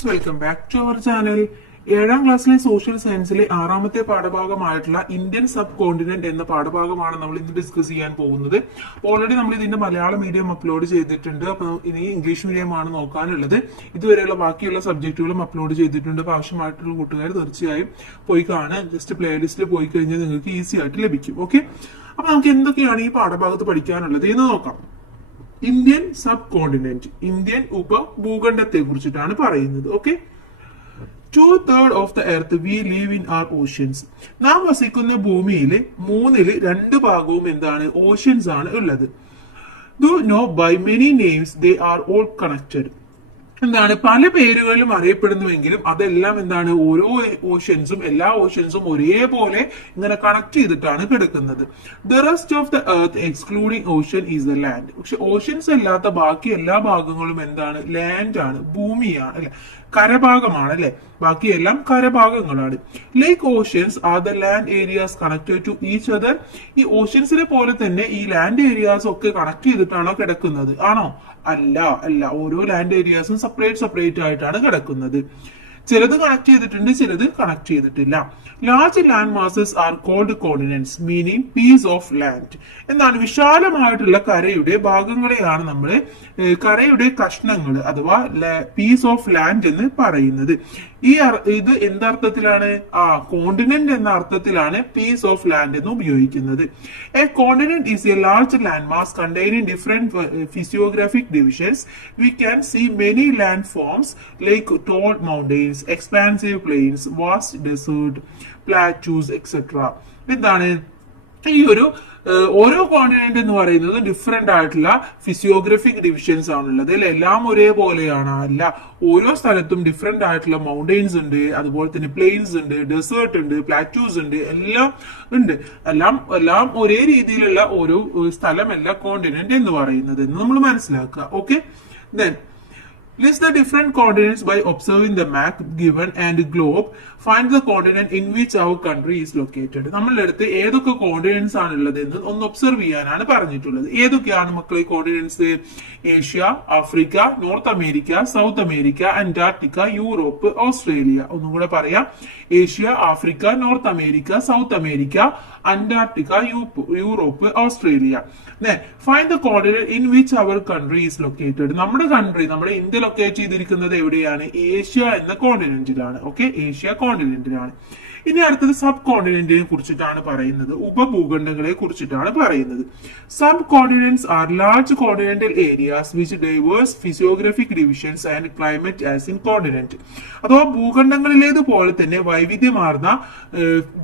Friends, welcome back to our channel. 7ാം ക്ലാസ്സിലെ social സയൻസിലെ 6ാമത്തെ പാഠഭാഗമായിട്ടുള്ള ഇന്ത്യൻ സബ് കോണ്ടിനെന്റ് എന്ന പാഠഭാഗമാണ് നമ്മൾ ഇന്ന് ഡിസ്കസ് ചെയ്യാൻ പോകുന്നത്. ഓൾറെഡി നമ്മൾ ഇതിന്റെ മലയാളം മീഡിയം അപ്ലോഡ് ചെയ്തിട്ടുണ്ട്. അപ്പൊ ഇനി ഇംഗ്ലീഷ് മീഡിയം ആണ് നോക്കാനുള്ളത്. ഇതുവരെയുള്ള ബാക്കിയുള്ള സബ്ജക്റ്റുകളും അപ്ലോഡ് ചെയ്തിട്ടുണ്ട്. അപ്പൊ ആവശ്യമായിട്ടുള്ള കൂട്ടുകാർ തീർച്ചയായും പോയി കാണാൻ ജസ്റ്റ് പ്ലേലിസ്റ്റിൽ പോയി കഴിഞ്ഞാൽ നിങ്ങൾക്ക് ഈസി ആയിട്ട് ലഭിക്കും. ഓക്കെ, അപ്പൊ നമുക്ക് എന്തൊക്കെയാണ് ഈ പാഠഭാഗത്ത് പഠിക്കാനുള്ളത് എന്ന് നോക്കാം. ഇന്ത്യൻ സബ് കോണ്ടിനെന്റ്, ഇന്ത്യൻ ഉപഭൂഖണ്ഡത്തെ കുറിച്ചിട്ടാണ് പറയുന്നത്. Okay, 2/3 of the earth we live in are oceans. നാം വസിക്കുന്ന ഭൂമിയിൽ 2/3 ഭാഗവും എന്താണ്? ഓഷ്യൻസ് ആണ് ഉള്ളത്. Though known by many names they are all connected. എന്താണ്? പല പേരുകളിലും അറിയപ്പെടുന്നുവെങ്കിലും അതെല്ലാം എന്താണ്? ഓരോ ഓഷ്യൻസും എല്ലാ ഓഷ്യൻസും ഒരേപോലെ ഇങ്ങനെ കണക്ട് ചെയ്തിട്ടാണ് കിടക്കുന്നത്. The rest of the earth excluding ocean is the land. പക്ഷെ ഓഷ്യൻസ് അല്ലാത്ത ബാക്കി എല്ലാ ഭാഗങ്ങളും എന്താണ്? ലാൻഡ് ആണ്, ഭൂമിയാണ്, അല്ലെ, കരഭാഗമാണ്, അല്ലെ. ബാക്കിയെല്ലാം കരഭാഗങ്ങളാണ്. Like oceans are the land areas connected to each other. ഈ ഓഷ്യൻസിനെ പോലെ തന്നെ ഈ ലാൻഡ് ഏരിയാസ് ഒക്കെ കണക്ട് ചെയ്തിട്ടാണോ കിടക്കുന്നത്? ആണോ? അല്ല. ഓരോ ലാൻഡ് ഏരിയാസും സെപ്പറേറ്റ് ആയിട്ടാണ് കിടക്കുന്നത്. ചിലത് കണക്ട് ചെയ്തിട്ടുണ്ട്, ചിലത് കണക്ട് ചെയ്തിട്ടില്ല. Large land masses are called continents, meaning piece of land. എന്താണ്? വിശാലമായിട്ടുള്ള കരയുടെ ഭാഗങ്ങളെയാണ് നമ്മൾ കരയുടെ കഷ്ണങ്ങൾ അഥവാ പീസ് ഓഫ് ലാൻഡ് എന്ന് പറയുന്നത്. ഇത് എന്തർത്ഥത്തിലാണ്? കോണ്ടിനെന്റ് എന്ന അർത്ഥത്തിലാണ് പീസ് ഓഫ് ലാൻഡ് എന്ന് ഉപയോഗിക്കുന്നത്. A continent is a large land mass containing different physiographic divisions. We can see many land forms like tall mountains, expansive plains, vast desert, plateaus etcetera. എന്താണ്? ഈ ഒരു ഓരോ കോണ്ടിനെന്റ് എന്ന് പറയുന്നത് ഡിഫറെന്റ് ആയിട്ടുള്ള physiographic divisions ആണുള്ളത്. എല്ലാം ഒരേപോലെയാണ്? അല്ല. ഓരോ സ്ഥലത്തും ഡിഫറെന്റ് ആയിട്ടുള്ള മൗണ്ടെയിൻസ് ഉണ്ട്, അതുപോലെ തന്നെ പ്ലെയിൻസ് ഉണ്ട്, ഡെസേർട്ട് ഉണ്ട്, പ്ലാറ്റൂസ് ഉണ്ട്, എല്ലാം ഉണ്ട്. എല്ലാം ഒരേ രീതിയിലുള്ള ഒരു സ്ഥലമല്ല കോണ്ടിനെന്റ് എന്ന് പറയുന്നത് എന്ന് നമ്മൾ മനസ്സിലാക്കുക. Okay, then list the different continents by observing the map given and globe. Find the continent in which our country is located. നമ്മളുടെ അടുത്ത് ഏതൊക്കെ കോണ്ടിനെന്റ്സ് ആണ് ഉള്ളത് എന്ന് ഒന്ന് ഒബ്സർവ് ചെയ്യാനാണ് പറഞ്ഞിട്ടുള്ളത്. ഏതൊക്കെയാണ് മക്കളെ continents? Asia, Africa, north America, south America, Antarctica, Europe, Australia. ഒന്നും കൂടെ പറയാം. Asia, Africa, north America, south America, Antarctica, Europe, Australia. Find the continent in which our country is located. നമ്മുടെ ഇന്ത്യ ലൊക്കേറ്റ് ചെയ്തിരിക്കുന്നത് എവിടെയാണ്? ഏഷ്യ എന്ന കോണ്ടിനെന്റിലാണ്. Okay, Asia കോണ്ടിനെന്റിലാണ്. ഇനി അടുത്തത് sub കോണ്ടിനെന്റിനെ കുറിച്ചിട്ടാണ് പറയുന്നത്. ഉപഭൂഖണ്ഡങ്ങളെ കുറിച്ചിട്ടാണ് പറയുന്നത്. Subcontinents are large continental areas which diverse physiographic divisions and climate as in continent. അഥവാ ഭൂഖണ്ഡങ്ങളിലേതുപോലെ തന്നെ വൈവിധ്യമാർന്ന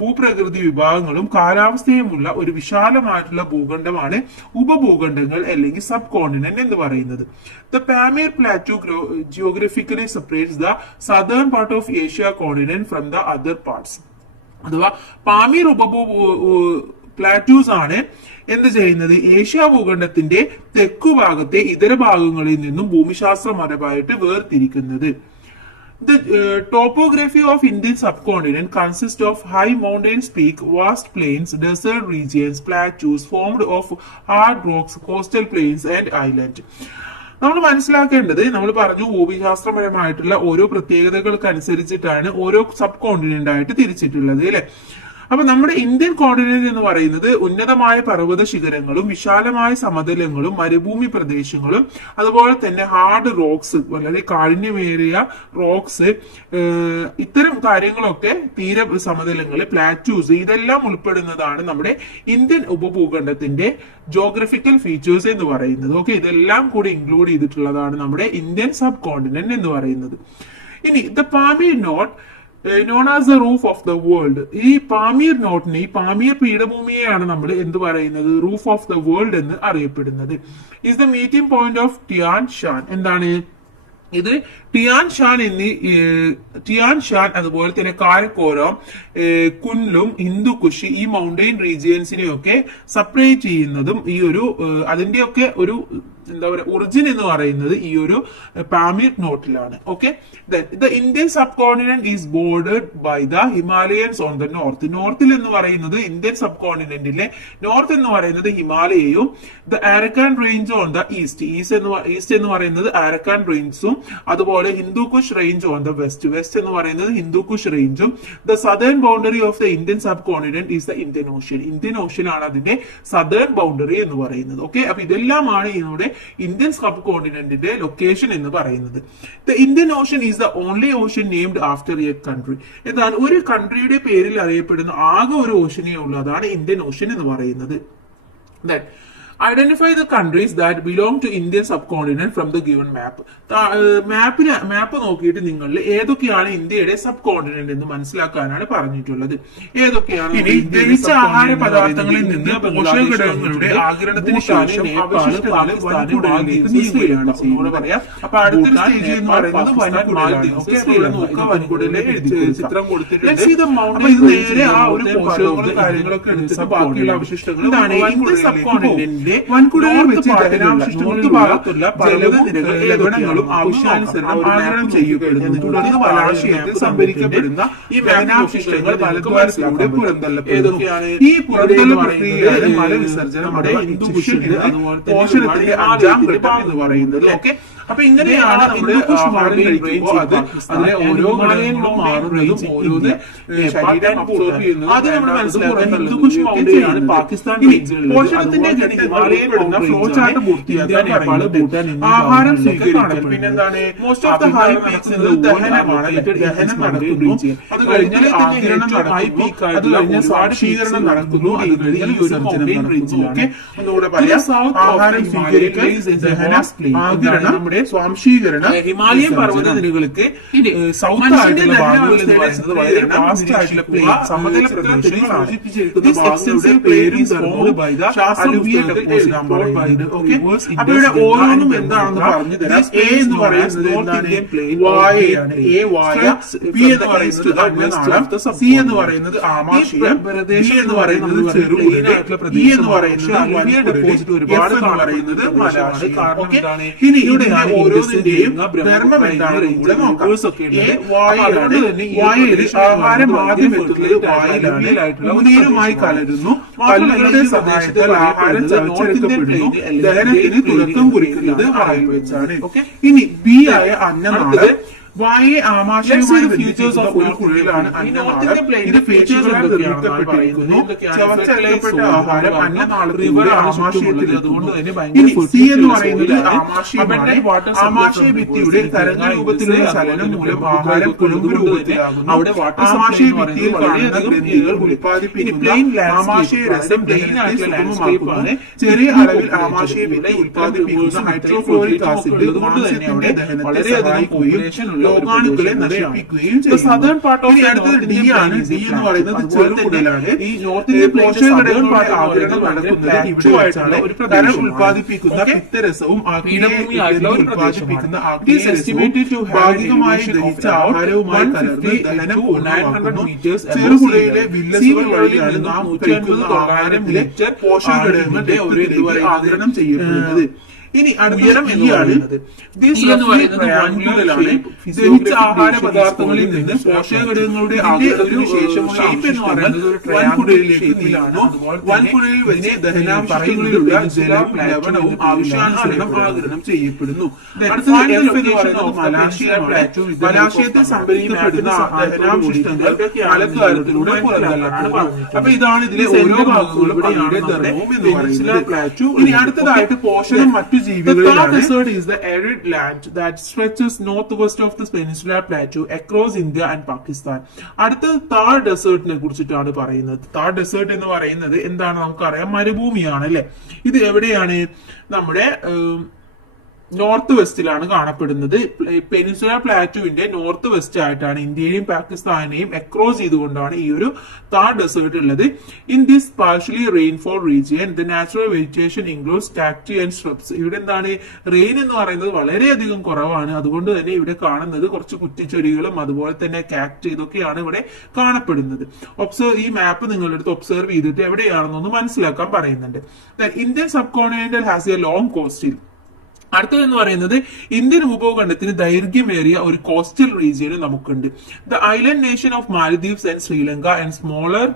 ഭൂപ്രകൃതി വിഭാഗങ്ങളും കാലാവസ്ഥയുമുള്ള ഒരു വിശാലമായിട്ടുള്ള ഭൂഖണ്ഡമാണ് ഉപഭൂഖണ്ഡങ്ങൾ അല്ലെങ്കിൽ സബ് കോണ്ടിനെന്റ് എന്ന് പറയുന്നത്. The Pamir Plateau geographically separates the southern part of Asia continent from the other parts. അഥവാ പാമീർ പ്ലാറ്റൂസ് ആണ് എന്ത് ചെയ്യുന്നത്? ഏഷ്യ ഭൂഖണ്ഡത്തിന്റെ തെക്കുഭാഗത്തെ ഇതര ഭാഗങ്ങളിൽ നിന്നും ഭൂമിശാസ്ത്രപരമായിട്ട് വേർതിരിക്കുന്നത്. The topography of Indian subcontinent consists of high mountains peak, vast plains, desert regions, plateaus formed of hard rocks, coastal plains and island. നമ്മൾ മനസ്സിലാക്കേണ്ടത്, നമ്മൾ പറഞ്ഞു ഭൂമിശാസ്ത്രപരമായിട്ടുള്ള ഓരോ പ്രത്യേകതകൾക്ക് അനുസരിച്ചിട്ടാണ് ഓരോ സബ് കോണ്ടിനെന്റ് ആയിട്ട് തിരിച്ചിട്ടുള്ളത്, അല്ലെ. അപ്പൊ നമ്മുടെ ഇന്ത്യൻ കോണ്ടിനെന്റ് എന്ന് പറയുന്നത് ഉന്നതമായ പർവ്വത ശിഖരങ്ങളും വിശാലമായ സമതലങ്ങളും മരുഭൂമി പ്രദേശങ്ങളും അതുപോലെ തന്നെ ഹാർഡ് റോക്സ്, വളരെ കാഠിന്യമേറിയ റോക്സ്, ഇത്തരം കാര്യങ്ങളൊക്കെ, തീര സമതലങ്ങൾ, പ്ലാറ്റൂസ്, ഇതെല്ലാം ഉൾപ്പെടുന്നതാണ് നമ്മുടെ ഇന്ത്യൻ ഉപഭൂഖണ്ഡത്തിന്റെ ജോഗ്രഫിക്കൽ ഫീച്ചേഴ്സ് എന്ന് പറയുന്നത്. ഓക്കെ, ഇതെല്ലാം കൂടി ഇൻക്ലൂഡ് ചെയ്തിട്ടുള്ളതാണ് നമ്മുടെ ഇന്ത്യൻ സബ് കോണ്ടിനെന്റ് എന്ന് പറയുന്നത്. ഇനി the Pamir knot known as the roof of the world. ഈ പാമീർ നോട്ടിനെ, ഈ പാമീർ പീഠഭൂമിയെയാണ് നമ്മൾ എന്ത് പറയുന്നത്? റൂഫ് ഓഫ് ദ വേൾഡ് എന്ന് അറിയപ്പെടുന്നത്. Is the meeting point of Tian Shan. എന്താണ് ഇത്? ടിയാൻ ഷാൻ അതുപോലെ തന്നെ കാരക്കോരം, കുൻലും, ഹിന്ദുക്കുഷി, ഈ മൗണ്ടെയിൻ റീജിയൻസിനെയൊക്കെ സെപ്പറേറ്റ് ചെയ്യുന്നതും ഈ ഒരു അതിന്റെയൊക്കെ ഒരു എന്താ പറയുക ഒറിജിൻ എന്ന് പറയുന്നത് ഈ ഒരു പാമിർ നോട്ടിലാണ്. Okay, the Indian subcontinent is bordered by the Himalayans on the north. നോർത്തിൽ എന്ന് പറയുന്നത് ഇന്ത്യൻ സബ് കോണ്ടിനെന്റിലെ നോർത്ത് എന്ന് പറയുന്നത് ഹിമാലയയും the Arakan range on the east എന്ന് പറയുന്നത് ആരക്കാൻ റേഞ്ചും അതുപോലെ Hindu Kush range on the west എന്ന് പറയുന്നത് ഹിന്ദുകുഷ് റേഞ്ചും the southern boundary of the Indian subcontinent is the Indian Ocean ആണ് അതിന്റെ സദേൺ ബൗണ്ടറി എന്ന് പറയുന്നത്. ഓക്കെ, അപ്പൊ ഇതെല്ലാമാണ് ഇതിലൂടെ ഇന്ത്യൻ സബ് കോണ്ടിനെന്റിന്റെ ലൊക്കേഷൻ എന്ന് പറയുന്നത്. The Indian ocean is the only ocean named after A country. എന്നാൽ ഒരു കൺട്രിയുടെ പേരിൽ അറിയപ്പെടുന്ന ആകെ ഒരു ഓഷ്യനേ ഉള്ളൂ, അതാണ് ഇന്ത്യൻ ഓഷ്യൻ എന്ന് പറയുന്നത്. Identify the countries that belong to Indian subcontinent from the given map. മാപ്പ് നോക്കിയിട്ട് നിങ്ങൾ ഏതൊക്കെയാണ് ഇന്ത്യയുടെ സബ് കോണ്ടിനെന്റ് എന്ന് മനസ്സിലാക്കാനാണ് പറഞ്ഞിട്ടുള്ളത്. ഏതൊക്കെയാണ്? ഇനി ദഹിച്ച ആഹാര പദാർത്ഥങ്ങളിൽ നിന്ന് പോഷക ഘടകങ്ങളുടെ ആഗിരണത്തിന് ശേഷം പറയാം. അപ്പൊ അടുത്തൊരു സ്റ്റേജ് എന്ന് പറയുന്നത് വൻകുടലിലെ ചിത്രം കൊടുത്തിട്ടുണ്ട്. നേരെ ആ ഒരു പോഷകങ്ങളും കാര്യങ്ങളൊക്കെ എടുത്തിട്ട് ബാക്കിയുള്ള അവശിഷ്ടങ്ങൾ ഇന്ത്യൻ സബ് കോണ്ടിനെന്റ് വൻകുടലിൽ വെച്ച് ഭാഗത്തുള്ള ജലനിരകൾ ലവണങ്ങളും ആവശ്യാനുസരണം ആഗിരണം ചെയ്യപ്പെടുന്നു. തുടർന്ന് മലാശയത്തിൽ സംഭരിക്കപ്പെടുന്ന ഈ ലവണാവശിഷ്ടങ്ങൾ മലദ്വാരത്തിലൂടെ പുറന്തള്ളപ്പെടുന്നു. ഈ പുറന്തള്ള പ്രക്രിയയാണ് മലവിസർജനയുടെ പോഷണത്തിന്റെ 5ാം ഘട്ടം എന്ന് പറയുന്നത്. ഓക്കെ, അപ്പൊ ഇങ്ങനെയാണ് നമ്മുടെ ആഹാരം കഴിക്കുമ്പോൾ അതിലെ ഓരോ ഘടകങ്ങളും മാറുന്നതും ഓരോന്ന് ശരീരം അബ്സോർബ് ചെയ്യുന്നതും അത് നമ്മൾ മനസ്സിലാക്കാൻ പാകിസ്ഥാൻ പോഷണത്തിന്റെ ഫ്ലോ ചാർട്ട് പൂർത്തിയാക്കാൻ ആഹാരം സ്വീകരിക്കാൻ പിന്നെന്താണ് most of the high peaks ദഹനമാണ്. ദഹനം നടക്കുന്നു, അത് കഴിഞ്ഞാൽ ആഗിരണം നടക്കുന്നു, അത് കഴിഞ്ഞാൽ സ്വാംശീകരണം നടക്കുന്നു, അത് കഴിഞ്ഞാൽ വിസർജനം നടക്കുന്നു. ഓക്കെ, ഒന്നുകൂടെ പറയാം. ആഹാരം സ്വീകരിക്കൽ, ദഹനം, ആഗിരണം, നമ്മുടെ സ്വാംശീകരണം. ഹിമാലയൻ പർവ്വതനിരകൾക്ക് സൗത്ത് ആയിട്ടുള്ള ഭാഗങ്ങൾ എന്ന് പറയുന്നത് വളരെ വാസ്റ്റ് ആയിട്ടുള്ള പ്ലെയിൻ സമതല പ്രദേശങ്ങളാണ്. അപ്പൊ ഇവിടെ ഓരോന്നും എന്താണെന്ന് പറഞ്ഞു തരാം. എ എന്ന് പറയുന്നത് വായയാണ്, എ വായ. ബി എന്ന് പറയുന്നത് അന്നനാളം, സി എന്ന് പറയുന്നത് ആമാശയം, ഡി എന്ന് പറയുന്നത് ചെറുകുടല്, ഇ എന്ന് പറയുന്നത് ഡെപ്പോസിറ്റ് ഒരുപാട് പറയുന്നത് മലാശയം. ഓക്കെ, ഇനി ഇവിടെ ഓരോന്നിന്റെയും ധർമ്മം എന്താണ് കൂടെ നോക്കാം. വായയാണ്. വായയിൽ ആഹാരം ആദ്യം എത്തുന്നത് വായിലാണ്, ഉമിനീരുമായി കലരുന്നു, പല്ലുകളുടെ സഹായത്താൽ ആഹാരം ചവച്ചെടുക്കപ്പെടുന്നു, ദഹനത്തിന് തുടക്കം കുറിക്കുന്നത് വായിൽ വെച്ചാണ്. ഇനി ബി ആയ അന്നനാളം. വായയെ ആമാശയവുമായി ബന്ധിപ്പിക്കുന്ന ഒരു കുഴലാണ് അന്നനാളം. ഇത് ഫീച്ചേഴ്സുകളാൽ നിർമ്മിക്കപ്പെട്ടിരിക്കുന്നു. ചവച്ചെടുക്കപ്പെട്ട ആഹാരം അന്നനാളത്തിലൂടെ ആമാശയത്തിൽ. ഇനി സി എന്ന് പറയുന്നത് ആമാശയമാണ്. ആമാശയ ഭിത്തിയുടെ തരംഗ രൂപത്തിലുള്ള ചലനം മൂലം ആഹാരം കുഴമ്പ് രൂപത്തിലാകുന്നു. ആമാശയ ഭിത്തിയിൽ കാണുന്ന ഗ്രന്ഥികൾ ഉൽപ്പാദിപ്പിക്കുന്ന ആമാശയ രസം ദഹനത്തെ സുഗമമാക്കുന്നു. ചെറിയ അളവിൽ ആമാശയ ഭിത്തി ഉൽപ്പാദിപ്പിക്കുന്ന ഹൈഡ്രോക്ലോറിക് ആസിഡ് മാംസത്തിന്റെ ദഹനത്തെ സഹായിക്കുകയും രോഗാണുക്കളെ നശിപ്പിക്കുകയും ചെയ്യുന്നു. അടുത്തത് ഡി ആണ്. ഡി എന്ന് പറയുന്നത് ചെറുകുടലാണ്. ഈ നോർത്ത് പോഷക ഘടകങ്ങളുടെ ആഗിരണം നടക്കുന്നത് ഇവിടെയായിട്ടാണ്. ധനം ഉൽപ്പാദിപ്പിക്കുന്ന പിത്തരസവും ഉൽപ്പാദിപ്പിക്കുന്ന ഭാഗികമായി ദഹിച്ച ആഹാരവുമായി കലർന്ന് ധനം പൂർണ്ണമാക്കുന്നു. ചെറുകുടയിലെ വില്ലസുകൾ വഴിയാണ് നാം കഴിക്കുന്ന ആഹാരത്തിലെ പോഷക ഘടകങ്ങളുടെ ഒരു ആഗിരണം ചെയ്യപ്പെടുന്നത്. ഇനി ഉയരം എന്ന് പറയുന്നത് ദഹിച്ച ആഹാര പദാർത്ഥങ്ങളിൽ നിന്ന് പോഷക ഘടകങ്ങളുടെ ആഗിരണത്തിന് ശേഷമുള്ള വൻകുടലിലേക്ക് നീളുന്നു. വൻകുടലിൽ വെച്ച് ദഹനാവശിഷ്ടങ്ങളിലുള്ള ജലവും ലവണവും ആവശ്യാനുസരണം ആഗിരണം ചെയ്യപ്പെടുന്നു. മലാശയത്തിൽ സംഭരിക്കപ്പെടുന്ന ദഹനാവശിഷ്ടങ്ങൾ മലദ്വാരത്തിലൂടെ പുറന്തള്ളാനാണ് പറഞ്ഞത്. അപ്പൊ ഇതാണ് ഇതിലെ ഓരോ ഭാഗങ്ങളും അവയുടെ ധർമ്മവും എന്ന് പറയുന്നത്. ഇനി അടുത്തതായിട്ട് പോഷണം മറ്റു The Thar Desert is the arid land that stretches northwest of the Peninsular Plateau across India and Pakistan. അടുത്ത താർ ഡെസേർട്ടിനെ കുറിച്ചിട്ടാണ് പറയുന്നത്. താർ ഡെസേർട്ട് എന്ന് പറയുന്നത് എന്താണ് നമുക്കറിയാം, മരുഭൂമിയാണ് അല്ലെ. ഇത് എവിടെയാണ്? നമ്മുടെ നോർത്ത് വെസ്റ്റിലാണ് കാണപ്പെടുന്നത്. പെനിൻസുലർ പ്ലാറ്റുവിന്റെ നോർത്ത് വെസ്റ്റ് ആയിട്ടാണ് ഇന്ത്യയെയും പാകിസ്ഥാനെയും അക്രോസ് ചെയ്തുകൊണ്ടാണ് ഈ ഒരു താർ ഡെസേർട്ട് ഉള്ളത്. In this partially rainfall region the natural vegetation includes കാക്ടി and shrubs. ഇവിടെ എന്താണ്, റെയിൻ എന്ന് പറയുന്നത് വളരെയധികം കുറവാണ്. അതുകൊണ്ട് തന്നെ ഇവിടെ കാണുന്നത് കുറച്ച് കുറ്റിച്ചെടികളും അതുപോലെ തന്നെ കാക്ടി ഇതൊക്കെയാണ് ഇവിടെ കാണപ്പെടുന്നത്. ഈ മാപ്പ് നിങ്ങളുടെ അടുത്ത് ഒബ്സർവ് ചെയ്തിട്ട് എവിടെയാണെന്നൊന്ന് മനസ്സിലാക്കാൻ പറയുന്നുണ്ട്. Indian subcontinental has a long coastal അടുത്തതെന്ന് പറയുന്നത് ഇന്ത്യൻ ഉപഭൂഖണ്ഡത്തിന് ദൈർഘ്യമേറിയ ഒരു കോസ്റ്റൽ റീജിയൻ നമുക്കുണ്ട്. The island nation of Maldives and Sri Lanka and smaller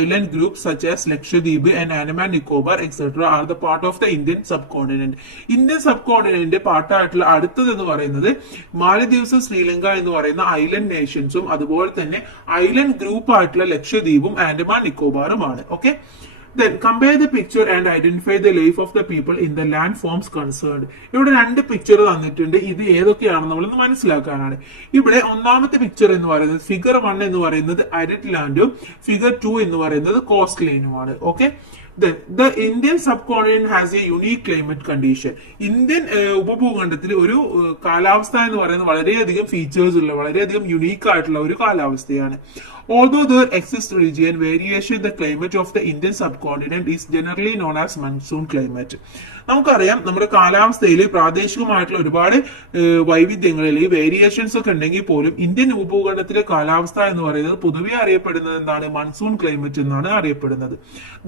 island group such as Lakshadweep and Andaman Nicobar etcetera are the part of the Indian subcontinent. Indian subcontinent പാർട്ടായിട്ടുള്ള അടുത്തതെന്ന് പറയുന്നത് Maldives, Sri Lanka എന്ന് പറയുന്ന ഐലൻഡ് നേഷൻസും അതുപോലെ തന്നെ ഐലൻഡ് ഗ്രൂപ്പ് ആയിട്ടുള്ള ലക്ഷദ്വീപും ആൻഡമാൻ നിക്കോബാറുമാണ്. Okay, then compare the picture and identify the life of the people in the landforms concerned. ഇവിടെ രണ്ട് പിക്ചർ തന്നിട്ടുണ്ട്. ഇത് ഏതൊക്കെയാണെന്ന് നമ്മളൊന്ന് മനസ്സിലാക്കാനാണ്. ഇവിടെ ഒന്നാമത്തെ പിക്ചർ എന്ന് പറയുന്നത് ഫിഗർ 1 എന്ന് പറയുന്നത് അരിഡ് ലാൻഡും ഫിഗർ 2 എന്ന് പറയുന്നത് കോസ്റ്റ് ലൈനുമാണ്. Okay, the Indian subcontinent has a unique climate condition. Indian ഉപഭൂഖണ്ഡത്തിൽ ഒരു കാലാവസ്ഥ എന്ന് പറയുന്നത് വളരെയധികം ഫീച്ചേഴ്സ് ഉള്ള വളരെയധികം യുണീക്ക് ആയിട്ടുള്ള ഒരു കാലാവസ്ഥയാണ്. Although there exists region variation, the climate of the Indian subcontinent is generally known as monsoon climate. നമുക്കറിയാം നമ്മുടെ കാലാവസ്ഥയിൽ പ്രാദേശികമായിട്ടുള്ള ഒരുപാട് വൈവിധ്യങ്ങൾ അല്ലെങ്കിൽ വേരിയേഷൻസ് ഒക്കെ ഉണ്ടെങ്കിൽ പോലും ഇന്ത്യൻ ഉപഭൂഖണ്ഡത്തിലെ കാലാവസ്ഥ എന്ന് പറയുന്നത് പൊതുവെ അറിയപ്പെടുന്നത് എന്താണ്? മൺസൂൺ ക്ലൈമറ്റ് എന്നാണ് അറിയപ്പെടുന്നത്.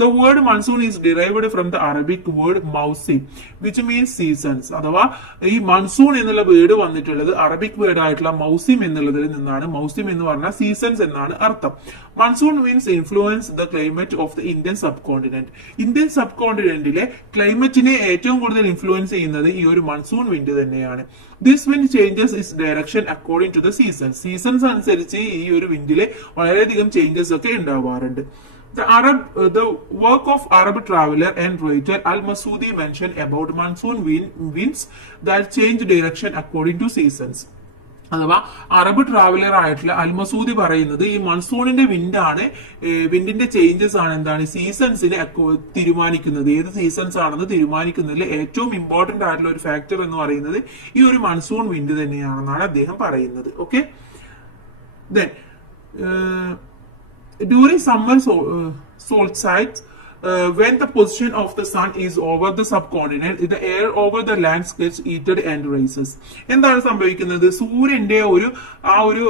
The word monsoon is derived from the Arabic word mausim which means seasons. അഥവാ ഈ മൺസൂൺ എന്നുള്ള വേർഡ് വന്നിട്ടുള്ളത് അറബിക് വേർഡ് ആയിട്ടുള്ള മൗസിം എന്നുള്ളതിൽ നിന്നാണ്. മൗസിം എന്ന് പറഞ്ഞാൽ സീസൺസ് എന്നാണ് അർത്ഥം. Monsoon means influence the climate of the Indian subcontinent. Indian സബ് കോണ്ടിനെന്റിലെ ക്ലൈമറ്റിനെ ഏറ്റവും കൂടുതൽ ഇൻഫ്ലുവൻസ് ചെയ്യുന്നത് ഈ ഒരു മൺസൂൺ വിൻഡ് തന്നെയാണ്. This wind changes its direction according to the season. Seasons അനുസരിച്ച് ഈ ഒരു വിൻഡിലെ വളരെയധികം ചേഞ്ചസ് ഒക്കെ ഉണ്ടാവാറുണ്ട്. The work of Arab traveler and writer Al-Masudi mentioned about monsoon winds that change direction according to seasons. അഥവാ Arab traveller ആയിട്ടുള്ള അൽമസൂദി പറയുന്നത് ഈ മൺസൂണിന്റെ വിൻഡിന്റെ ചേഞ്ചസ് ആണ് എന്താണ് സീസൺസിനെ തീരുമാനിക്കുന്നത്. ഏത് സീസൺസ് ആണെന്ന് തീരുമാനിക്കുന്നതിൽ ഏറ്റവും ഇമ്പോർട്ടന്റ് ആയിട്ടുള്ള ഒരു ഫാക്ടർ എന്ന് പറയുന്നത് ഈ ഒരു മൺസൂൺ വിൻഡ് തന്നെയാണെന്നാണ് അദ്ദേഹം പറയുന്നത്. Okay, during summer solstice, when the position of the sun is over the subcontinent, the air over the land gets heated and rises. എന്താണ് സംഭവിക്കുന്നത്? സൂര്യന്റെ ആ ഒരു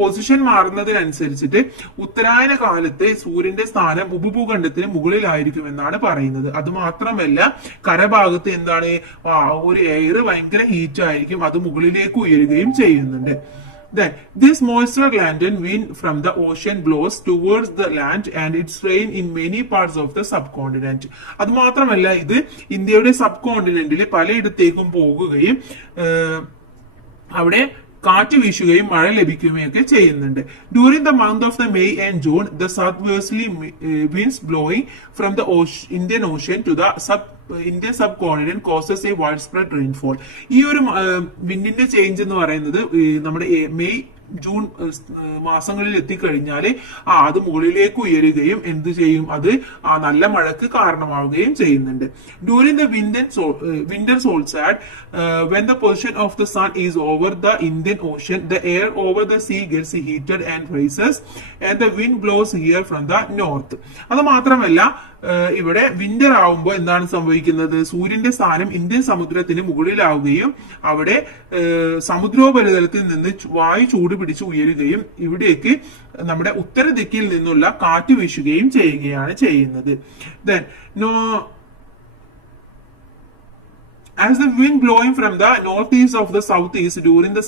പൊസിഷൻ മാറുന്നതിനനുസരിച്ചിട്ട് ഉത്തരായന കാലത്തെ സൂര്യന്റെ സ്ഥാനം ഉപഭൂഖണ്ഡത്തിന് മുകളിലായിരിക്കും എന്നാണ് പറയുന്നത്. അത് മാത്രമല്ല കരഭാഗത്ത് എന്താണ് ഒരു എയർ ഭയങ്കര ഹീറ്റ് ആയിരിക്കും, അത് മുകളിലേക്ക് ഉയരുകയും ചെയ്യുന്നുണ്ട്. Then this moisture laden wind from the ocean blows towards the land and it's rain in many parts of the subcontinent. അത് മാത്രമല്ല ഇത് ഇന്ത്യയുടെ സബ് കോണ്ടിനെന്റിൽ പലയിടത്തേക്കും പോകുകയും അവിടെ കാറ്റ് വീശുകയും മഴ ലഭിക്കുകയും ഒക്കെ ചെയ്യുന്നുണ്ട്. During the month of the May and June the south westerly winds blowing from the Indian Ocean to the Indian subcontinent causes a widespread rainfall. ഈ ഒരു വിൻഡിന്റെ ചേഞ്ച് എന്ന് പറയുന്നത് നമ്മുടെ മെയ് ജൂൺ മാസങ്ങളിൽ എത്തിക്കഴിഞ്ഞാൽ അത് മുകളിലേക്ക് ഉയരുകയും എന്ത് ചെയ്യും? അത് നല്ല മഴക്ക് കാരണമാവുകയും ചെയ്യുന്നുണ്ട്. During the winter solstice when the position of the sun is over the Indian Ocean, the air over the sea gets heated and rises and the wind blows here from the north. അത് മാത്രമല്ല ഇവിടെ winter ആവുമ്പോൾ എന്താണ് സംഭവിക്കുന്നത്? സൂര്യന്റെ സ്ഥാനം Indian സമുദ്രത്തിന് മുകളിലാവുകയും അവിടെ സമുദ്രോപരിതലത്തിൽ നിന്ന് വായു ചൂട് പിടിച്ച് ഉയരുകയും ഇവിടേക്ക് നമ്മുടെ ഉത്തര ദിക്കിൽ നിന്നുള്ള കാറ്റ് വീശുകയും ചെയ്യുകയാണ് ചെയ്യുന്നത്. Then as the wind blowing from the northeast of the southeast during the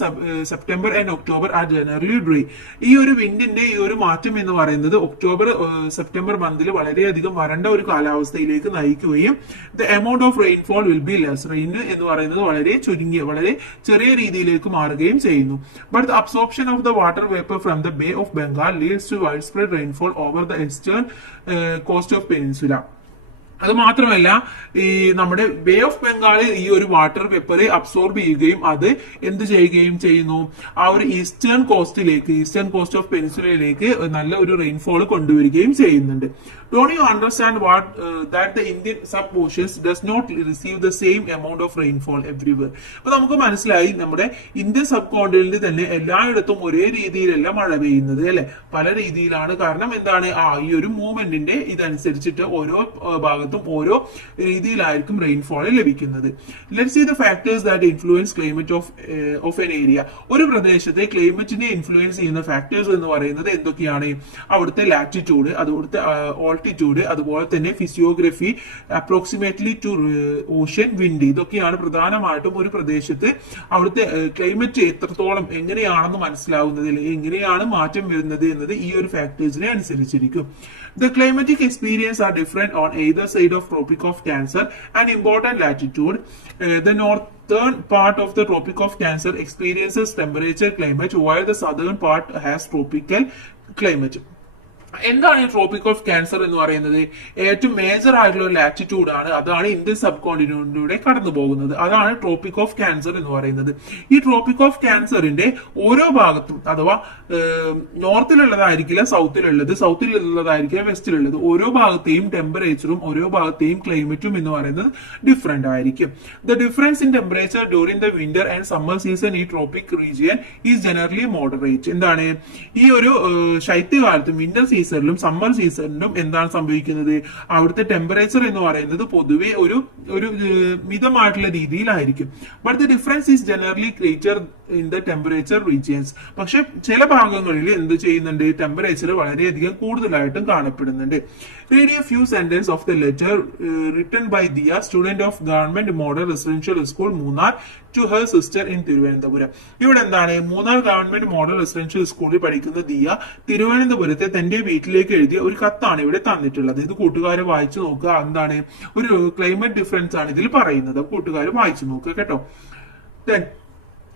September and October are generally dry. ഈ ഒരു വിൻഡിന്റെ ഈ ഒരു മാറ്റം എന്ന് പറയുന്നത് ഒക്ടോബർ സെപ്റ്റംബർ മന്തിൽ വളരെയധികം വരണ്ട ഒരു കാലാവസ്ഥയിലേക്ക് നയിക്കുകയും the amount of rainfall will be less. Rain എന്ന് പറയുന്നത് വളരെ ചെറിയ രീതിയിലേക്ക് മാറുകയും ചെയ്യുന്നു. But the absorption of the water vapor from the Bay of Bengal leads to widespread rainfall over the eastern coast of peninsula. അത് മാത്രമല്ല ഈ നമ്മുടെ ബേ ഓഫ് ബംഗാളിൽ ഈ ഒരു വാട്ടർ വേപ്പർ അബ്സോർബ് ചെയ്യുകയും അത് എന്ത് ചെയ്യുകയും ചെയ്യുന്നു? ആ ഒരു ഈസ്റ്റേൺ കോസ്റ്റ് ഓഫ് പെനിൻസുലയിലേക്ക് നല്ല ഒരു റെയിൻഫോൾ കൊണ്ടുവരികയും ചെയ്യുന്നുണ്ട്. Don't you understand that the Indian sub-oceans does not receive the same amount of rainfall everywhere? അപ്പൊ നമുക്ക് മനസ്സിലായി നമ്മുടെ ഇന്ത്യൻ സബ് കോണ്ടിനെന്റിൽ തന്നെ എല്ലായിടത്തും ഒരേ രീതിയിലല്ല മഴ പെയ്യുന്നത് അല്ലെ, പല രീതിയിലാണ്. കാരണം എന്താണ്? ഈ ഒരു മൂവ്മെന്റിന്റെ ഇതനുസരിച്ചിട്ട് ഓരോ ഭാഗത്തും ഭാഗത്തും ഓരോ രീതിയിലായിരിക്കും റെയിൻഫോൾ ലഭിക്കുന്നത്. Let's see the factors that influence climate of an area. ഒരു പ്രദേശത്തെ ക്ലൈമറ്റിനെ ഇൻഫ്ലുവൻസ് ചെയ്യുന്ന ഫാക്ടേഴ്സ് എന്ന് പറയുന്നത് എന്തൊക്കെയാണ്? അവിടുത്തെ ലാറ്റിറ്റ്യൂഡ്, അവിടുത്തെ ഓൾട്ടിറ്റ്യൂഡ്, അതുപോലെ തന്നെ physiography, approximately to ocean, wind. ഇതൊക്കെയാണ് പ്രധാനമായിട്ടും ഒരു പ്രദേശത്ത് അവിടുത്തെ ക്ലൈമറ്റ് എത്രത്തോളം എങ്ങനെയാണെന്ന് മനസ്സിലാവുന്നത്, എങ്ങനെയാണ് മാറ്റം വരുന്നത് എന്നത് ഈ ഒരു ഫാക്ടേഴ്സിനെ അനുസരിച്ചിരിക്കും. The climatic experience are different on either side of Tropic of Cancer and important latitude. The northern part of the Tropic of Cancer experiences temperature climate, while the southern part has tropical climate. എന്താണ് ഈ tropic of Cancer എന്ന് പറയുന്നത്? ഏറ്റവും major ആയിട്ടുള്ള ഒരു latitude ആണ്. അതാണ് Indian sub കോണ്ടിനെന്റിലൂടെ കടന്നു പോകുന്നത്. അതാണ് ട്രോപ്പിക് ഓഫ് ക്യാൻസർ എന്ന് പറയുന്നത്. ഈ ട്രോപ്പിക് ഓഫ് ക്യാൻസറിന്റെ ഓരോ ഭാഗത്തും, അഥവാ നോർത്തിലുള്ളതായിരിക്കില്ല സൗത്തിലുള്ളത്, സൗത്തിലുള്ളതായിരിക്കില്ല വെസ്റ്റിലുള്ളത്, ഓരോ ഭാഗത്തെയും ടെമ്പറേച്ചറും ഓരോ ഭാഗത്തെയും ക്ലൈമറ്റും എന്ന് പറയുന്നത് ഡിഫറെന്റ് ആയിരിക്കും. The difference in temperature during the winter and summer season ഈ tropic region is generally moderate. എന്താണ് ഈ ഒരു ശൈത്യകാലത്തും വിന്റർ സീസണിലും സമ്മർ സീസണിലും എന്താണ് സംഭവിക്കുന്നത്? അവിടുത്തെ ടെമ്പറേച്ചർ എന്ന് പറയുന്നത് പൊതുവെ ഒരു മിതമായിട്ടുള്ള രീതിയിലായിരിക്കും. But the difference is generally greater in the temperature regions. പക്ഷെ ചില ഭാഗങ്ങളിൽ എന്ത് ചെയ്യുന്നുണ്ട്? ടെമ്പറേച്ചർ വളരെയധികം കൂടുതലായിട്ടും കാണപ്പെടുന്നുണ്ട്. Read a few sentences of the letter written by Diya, student of Government Model Residential School, Munnar, to her sister in Thiruvananthapuram. ഇവിടെ എന്താണ്? മൂന്നാർ ഗവൺമെന്റ് മോഡൽ റെസിഡൻഷ്യൽ സ്കൂളിൽ പഠിക്കുന്ന ദിയ തിരുവനന്തപുരത്തെ തന്റെ വീട്ടിലേക്ക് എഴുതിയ ഒരു കത്താണ് ഇവിടെ തന്നിട്ടുള്ളത്. ഇത് കൂട്ടുകാരെ വായിച്ചു നോക്കുക. എന്താണ്? ഒരു ക്ലൈമറ്റ് ഡിഫറൻസ് ആണ് ഇതിൽ പറയുന്നത്. കൂട്ടുകാർ വായിച്ചു നോക്കുക കേട്ടോ. Then,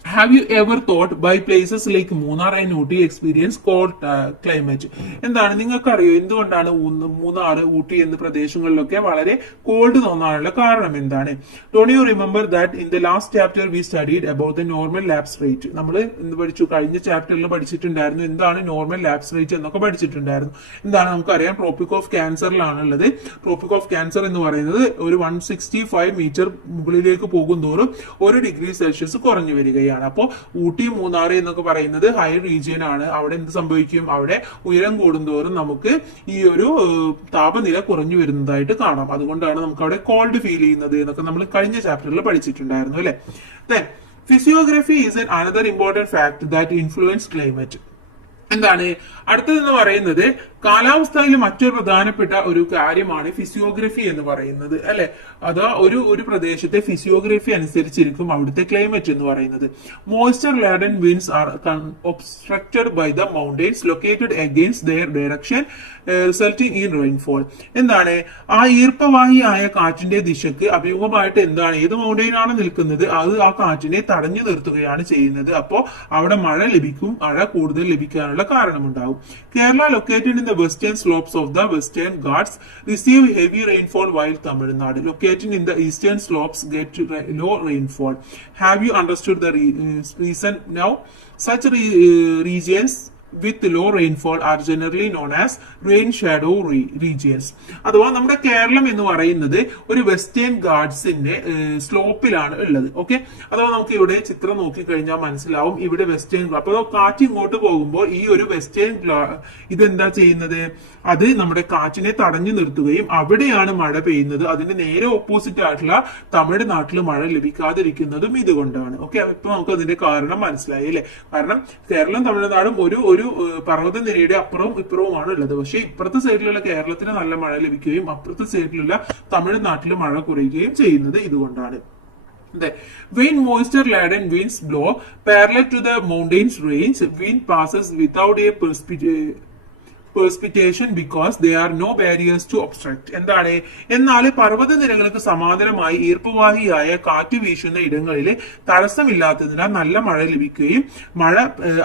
have you ever thought by places like Munnar and Ooty experience cold climate? എന്താണ് നിങ്ങൾക്കറിയോ എന്തുകൊണ്ടാണ് മൂന്നാർ, ഊട്ടി എന്ന പ്രദേശങ്ങളിലൊക്കെ വളരെ കോൾഡ് തോന്നാനുള്ള കാരണം എന്താണ്? Don't you remember that in the last chapter we studied about the normal lapse rate? നമ്മൾ എന്ത് പഠിച്ചു? കഴിഞ്ഞ ചാപ്റ്ററിൽ പഠിച്ചിട്ടുണ്ടായിരുന്നു എന്താണ് നോർമൽ ലാപ്സ് റേറ്റ് എന്നൊക്കെ പഠിച്ചിട്ടുണ്ടായിരുന്നു. എന്താണ് നമുക്കറിയാം? ട്രോപ്പിക് ഓഫ് ക്യാൻസറിലാണുള്ളത്. ട്രോപ്പിക് ഓഫ് ക്യാൻസർ എന്ന് പറയുന്നത് ഒരു 165 മീറ്റർ മുകളിലേക്ക് പോകും തോറും 1 ഡിഗ്രി സെൽഷ്യസ് കുറഞ്ഞു വരികയാണ്. അപ്പോ ഊട്ടി, മൂന്നാർ എന്നൊക്കെ പറയുന്നത് ഹൈ റീജിയൻ ആണ്. അവിടെ എന്ത് സംഭവിക്കും? അവിടെ ഉയരം കൂടുന്തോറും നമുക്ക് ഈ ഒരു താപനില കുറഞ്ഞു വരുന്നതായിട്ട് കാണാം. അതുകൊണ്ടാണ് നമുക്ക് അവിടെ കോൾഡ് ഫീൽ ചെയ്യുന്നത് എന്നൊക്കെ നമ്മൾ കഴിഞ്ഞ ചാപ്റ്ററിൽ പഠിച്ചിട്ടുണ്ടായിരുന്നു അല്ലെ. Then, physiography is another important fact that influence climate. എന്താണ് അടുത്തതെന്ന് പറയുന്നത്? കാലാവസ്ഥയിൽ മറ്റൊരു പ്രധാനപ്പെട്ട ഒരു കാര്യമാണ് ഫിസിയോഗ്രഫി എന്ന് പറയുന്നത് അല്ലെ. അത് ഒരു പ്രദേശത്തെ ഫിസിയോഗ്രഫി അനുസരിച്ചിരിക്കും അവിടുത്തെ ക്ലൈമറ്റ് എന്ന് പറയുന്നത്. Moisture laden winds are obstructed by the mountains located against their direction resulting in rainfall. എന്താണ് ആ ഈർപ്പവാഹിയായ കാറ്റിന്റെ ദിശക്ക് അഭിമുഖമായിട്ട് എന്താണ് ഏത് മൗണ്ടെയിൻ ആണ് നിൽക്കുന്നത് അത് ആ കാറ്റിനെ തടഞ്ഞു നിർത്തുകയാണ് ചെയ്യുന്നത്. അപ്പോ അവിടെ മഴ ലഭിക്കും, മഴ കൂടുതൽ ലഭിക്കാനുള്ള കാരണമുണ്ടാകും. Kerala located in the western slopes of the Western Ghats receive heavy rainfall, while Tamil Nadu located in the eastern slopes get low rainfall. Have you understood the reason now? Such regions with low rainfall are generally known as rain shadow regions. അഥവാ നമ്മുടെ കേരളം എന്ന് പറയുന്നത് ഒരു western ഗാർഡ്സിന്റെ സ്ലോപ്പിലാണ് ഉള്ളത്. Okay, അഥവാ നമുക്ക് ഇവിടെ ചിത്രം നോക്കിക്കഴിഞ്ഞാൽ മനസ്സിലാവും ഇവിടെ വെസ്റ്റേൺ. അപ്പൊ കാറ്റ് ഇങ്ങോട്ട് പോകുമ്പോൾ ഈ ഒരു വെസ്റ്റേൺ ഇതെന്താ ചെയ്യുന്നത്? അത് നമ്മുടെ കാറ്റിനെ തടഞ്ഞു നിർത്തുകയും അവിടെയാണ് മഴ പെയ്യുന്നത്. അതിന്റെ നേരെ ഓപ്പോസിറ്റ് ആയിട്ടുള്ള തമിഴ്നാട്ടിൽ മഴ ലഭിക്കാതിരിക്കുന്നതും ഇതുകൊണ്ടാണ്. ഓക്കെ, ഇപ്പൊ നമുക്ക് അതിന്റെ കാരണം മനസ്സിലായി അല്ലെ. കാരണം കേരളം തമിഴ്നാടും ഒരു പർവ്വതനിരയുടെ അപ്പുറവും ഇപ്പുറവുമാണ് ഉള്ളത്. പക്ഷെ ഇപ്പുറത്തെ സൈഡിലുള്ള കേരളത്തിന് നല്ല മഴ ലഭിക്കുകയും അപ്പുറത്തെ സൈഡിലുള്ള തമിഴ്നാട്ടിൽ മഴ കുറയുകയും ചെയ്യുന്നത് ഇതുകൊണ്ടാണ്. When moisture laden winds blow parallel to the mountains range, wind passes without a precipitation because there are no barriers to obstruct. എന്താണ്? എന്നാൽ പർവ്വതനിരകൾക്ക് സമാന്തരമായി ഈർപ്പവാഹിയായ കാറ്റ് വീശുന്ന ഇടങ്ങളിൽ തടസ്സമില്ലാത്തതിനാൽ നല്ല മഴ ലഭിക്കുകയും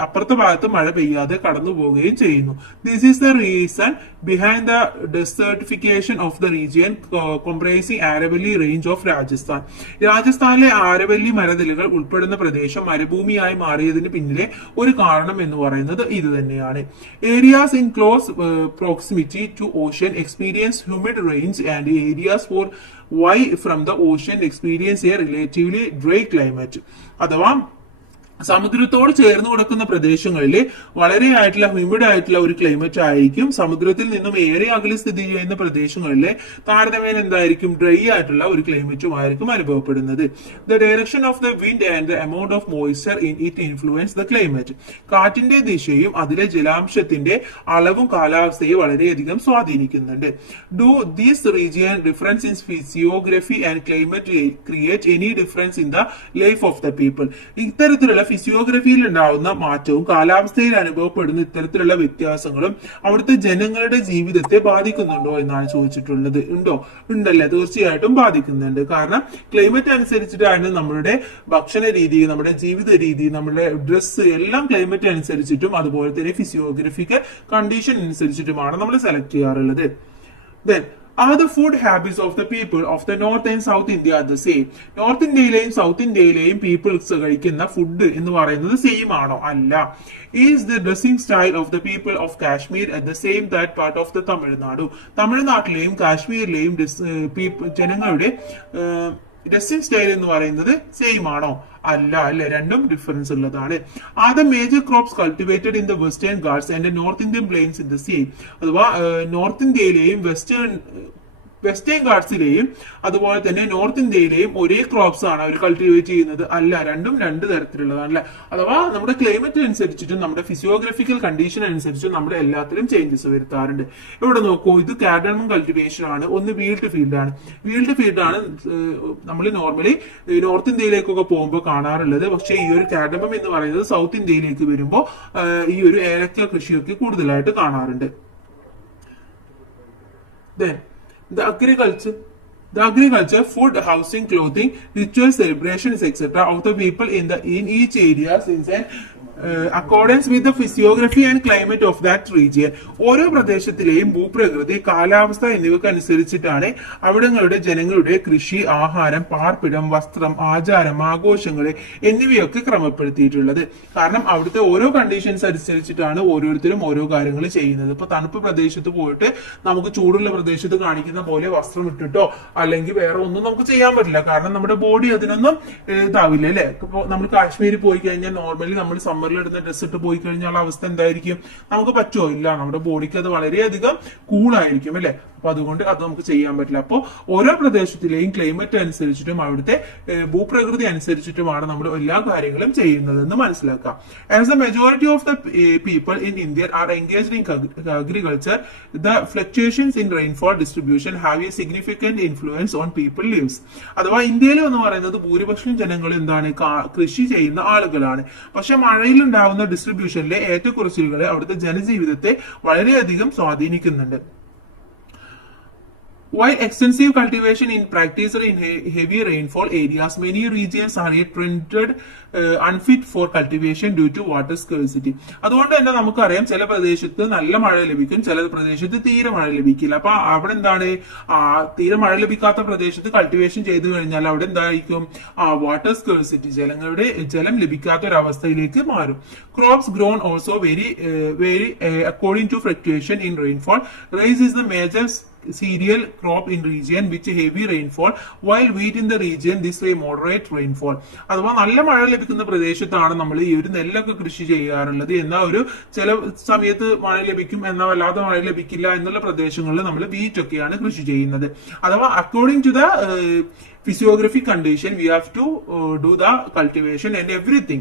അപ്പുറത്തെ ഭാഗത്ത് മഴ പെയ്യാതെ കടന്നു പോവുകയും ചെയ്യുന്നു. This is the reason behind the desertification of the region comprising Aravalli range of Rajasthan. രാജസ്ഥാനിലെ ആരവല്ലി മരനിലകൾ ഉൾപ്പെടുന്ന പ്രദേശം മരുഭൂമിയായി മാറിയതിന് പിന്നിലെ ഒരു കാരണം എന്ന് പറയുന്നത് ഇത് തന്നെയാണ്. Areas in close proximity to ocean experience humid rains and areas far away from the ocean experience a relatively dry climate. അഥവാ സമുദ്രത്തോട് ചേർന്ന് കിടക്കുന്ന പ്രദേശങ്ങളിൽ വളരെ ആയിട്ടുള്ള ഹ്യൂമിഡ് ആയിട്ടുള്ള ഒരു ക്ലൈമറ്റ് ആയിരിക്കും. സമുദ്രത്തിൽ നിന്നും ഏറെ അകലെ സ്ഥിതി ചെയ്യുന്ന പ്രദേശങ്ങളിൽ താരതമ്യേന എന്തായിരിക്കും, ഡ്രൈ ആയിട്ടുള്ള ഒരു ക്ലൈമറ്റും ആയിരിക്കും അനുഭവപ്പെടുന്നത്. The direction of the wind and the amount of moisture in it influence the climate. കാറ്റിന്റെ ദിശയും അതിലെ ജലാംശത്തിന്റെ അളവും കാലാവസ്ഥയെ വളരെയധികം സ്വാധീനിക്കുന്നുണ്ട്. Do these region difference in physiography and climate create any difference in the life of the people. ഇത്തരത്തിലുള്ള ഫിസിയോഗ്രഫിയിൽ ഉണ്ടാവുന്ന മാറ്റവും കാലാവസ്ഥയിൽ അനുഭവപ്പെടുന്ന ഇത്തരത്തിലുള്ള വ്യത്യാസങ്ങളും അവിടുത്തെ ജനങ്ങളുടെ ജീവിതത്തെ ബാധിക്കുന്നുണ്ടോ എന്നാണ് ചോദിച്ചിട്ടുള്ളത്. ഉണ്ടല്ലേ, തീർച്ചയായിട്ടും ബാധിക്കുന്നുണ്ട്. കാരണം ക്ലൈമറ്റ് അനുസരിച്ചിട്ടാണ് നമ്മളുടെ ഭക്ഷണ രീതി, നമ്മുടെ ജീവിത രീതി, നമ്മുടെ ഡ്രസ്സ് എല്ലാം ക്ലൈമറ്റ് അനുസരിച്ചിട്ടും അതുപോലെ തന്നെ ഫിസിയോഗ്രഫിക്കൽ കണ്ടീഷൻ അനുസരിച്ചിട്ടുമാണ് നമ്മൾ സെലക്ട് ചെയ്യാറുള്ളത്. Then are the food habits of the people of the North and South India the same? North ഇന്ത്യയിലെയും സൗത്ത് ഇന്ത്യയിലെയും പീപ്പിൾസ് കഴിക്കുന്ന ഫുഡ് എന്ന് പറയുന്നത് സെയിം ആണോ? അല്ല. Is the dressing style of the people of Kashmir at the same that part of the Tamil Nadu? തമിഴ്നാട്ടിലെയും കാശ്മീരിലെയും ജനങ്ങളുടെ ഡ്രസ്സിംഗ് സ്റ്റൈൽ എന്ന് പറയുന്നത് സെയിം ആണോ? അല്ല, അല്ലെ, രണ്ടും ഡിഫറൻസ് ഉള്ളതാണ്. R the major crops cultivated in the western guards and north Indian planes in the same? അഥവാ നോർത്ത് ഇന്ത്യയിലെയും വെസ്റ്റേൺ ഗാർഡ്സിലെയും അതുപോലെ തന്നെ നോർത്ത് ഇന്ത്യയിലെയും ഒരേ ക്രോപ്സ് ആണ് അവർ കൾട്ടിവേറ്റ് ചെയ്യുന്നത്? അല്ല, രണ്ടും രണ്ട് തരത്തിലുള്ളതാണ്. അല്ലെ, അഥവാ നമ്മുടെ ക്ലൈമറ്റ് അനുസരിച്ചിട്ടും നമ്മുടെ ഫിസിയോഗ്രഫിക്കൽ കണ്ടീഷൻ അനുസരിച്ചും നമ്മുടെ എല്ലാത്തിലും ചേഞ്ചസ് വരുത്താറുണ്ട്. ഇവിടെ നോക്കൂ, ഇത് കാർഡമം കൾട്ടിവേഷൻ ആണ്, ഒന്ന് വീൽഡ് ഫീൽഡ് ആണ്. വീൽഡ് ഫീൽഡ് ആണ് നമ്മൾ നോർമലി നോർത്ത് ഇന്ത്യയിലേക്കൊക്കെ പോകുമ്പോൾ കാണാറുള്ളത്. പക്ഷേ ഈ ഒരു കാർഡമം എന്ന് പറയുന്നത് സൗത്ത് ഇന്ത്യയിലേക്ക് വരുമ്പോൾ ഈ ഒരു ഏലക്ക കൃഷിയൊക്കെ കൂടുതലായിട്ട് കാണാറുണ്ട്. Then the agriculture, food, housing, clothing, ritual celebrations, etc. of the people in each area since an accordance with the physiography and climate of that region. ഓരോ പ്രദേശത്തിലെയും ഭൂപ്രകൃതി, കാലാവസ്ഥ എന്നിവയ്ക്ക് അനുസരിച്ചിട്ടാണ് അവിടങ്ങളുടെ ജനങ്ങളുടെ കൃഷി, ആഹാരം, പാർപ്പിടം, വസ്ത്രം, ആചാരം, ആഘോഷങ്ങൾ എന്നിവയൊക്കെ ക്രമപ്പെടുത്തിയിട്ടുള്ളത്. കാരണം അവിടുത്തെ ഓരോ കണ്ടീഷൻസ് അനുസരിച്ചിട്ടാണ് ഓരോരുത്തരും ഓരോ കാര്യങ്ങൾ ചെയ്യുന്നത്. ഇപ്പൊ തണുപ്പ് പ്രദേശത്ത് പോയിട്ട് നമുക്ക് ചൂടുള്ള പ്രദേശത്ത് കാണിക്കുന്ന പോലെ വസ്ത്രം ഇട്ടിട്ടോ അല്ലെങ്കിൽ വേറെ ഒന്നും നമുക്ക് ചെയ്യാൻ പറ്റില്ല. കാരണം നമ്മുടെ ബോഡി അതിനൊന്നും ഇതാവില്ല, അല്ലെ. ഇപ്പൊ നമ്മൾ കാശ്മീരിൽ പോയി കഴിഞ്ഞാൽ നോർമലി നമ്മൾ സമ്മറിൽ ഇടുന്ന ഡ്രസ് ഇട്ട് പോയി കഴിഞ്ഞാൽ അവസ്ഥ എന്തായിരിക്കും? നമുക്ക് പറ്റുമോ? ഇല്ല, നമ്മുടെ ബോഡിക്ക് അത് വളരെയധികം കൂളായിരിക്കും, അല്ലെ. അപ്പൊ അതുകൊണ്ട് അത് നമുക്ക് ചെയ്യാൻ പറ്റില്ല. അപ്പോൾ ഓരോ പ്രദേശത്തിലെയും ക്ലൈമറ്റ് അനുസരിച്ചിട്ടും അവിടുത്തെ ഭൂപ്രകൃതി അനുസരിച്ചിട്ടുമാണ് നമ്മൾ എല്ലാ കാര്യങ്ങളും ചെയ്യുന്നത് എന്ന് മനസ്സിലാക്കാം. As the majority of the people in India R engaged in agriculture, the fluctuations in rainfall distribution have A significant influence on people lives. അഥവാ ഇന്ത്യയിൽ എന്ന് പറയുന്നത് ഭൂരിപക്ഷം ജനങ്ങൾ എന്താണ്, കൃഷി ചെയ്യുന്ന ആളുകളാണ്. പക്ഷെ മഴയിലുണ്ടാവുന്ന ഡിസ്ട്രിബ്യൂഷനിലെ ഏറ്റക്കുറച്ചിലുകൾ അവിടുത്തെ ജനജീവിതത്തെ വളരെയധികം സ്വാധീനിക്കുന്നുണ്ട്. While extensive cultivation in practice in heavy rainfall areas, many regions are yet rendered unfit for cultivation due to water scarcity. അതുകൊണ്ട് തന്നെ നമുക്കറിയാം, ചില പ്രദേശത്ത് നല്ല മഴ ലഭിക്കും, ചില പ്രദേശത്ത് തീരെ മഴ ലഭിക്കില്ല. അപ്പൊ അവിടെ എന്താണ്, തീരെ മഴ ലഭിക്കാത്ത പ്രദേശത്ത് കൾട്ടിവേഷൻ ചെയ്തു കഴിഞ്ഞാൽ അവിടെ എന്തായിരിക്കും, വാട്ടർ സ്കേഴ്സിറ്റി, ജലം ലഭിക്കാത്ത ഒരു അവസ്ഥയിലേക്ക് മാറും. Crops grown also vary according to fluctuation in rainfall. Rice is the major cereal crop in region which heavy rainfall, while wheat in the region this way moderate rainfall. അഥവാ നല്ല മഴ ലഭിക്കുന്ന പ്രദേശത്താണ് നമ്മൾ ഈ ഒരു നെല്ലൊക്കെ കൃഷി ചെയ്യാറുള്ളത്. എന്നാൽ ഒരു ചില സമയത്ത് മഴ ലഭിക്കും, എന്നാൽ വല്ലാതെ മഴ ലഭിക്കില്ല എന്നുള്ള പ്രദേശങ്ങളിൽ നമ്മൾ വീറ്റ് ഒക്കെയാണ് കൃഷി ചെയ്യുന്നത്. അഥവാ according to the physiographic condition we have to do the cultivation and everything.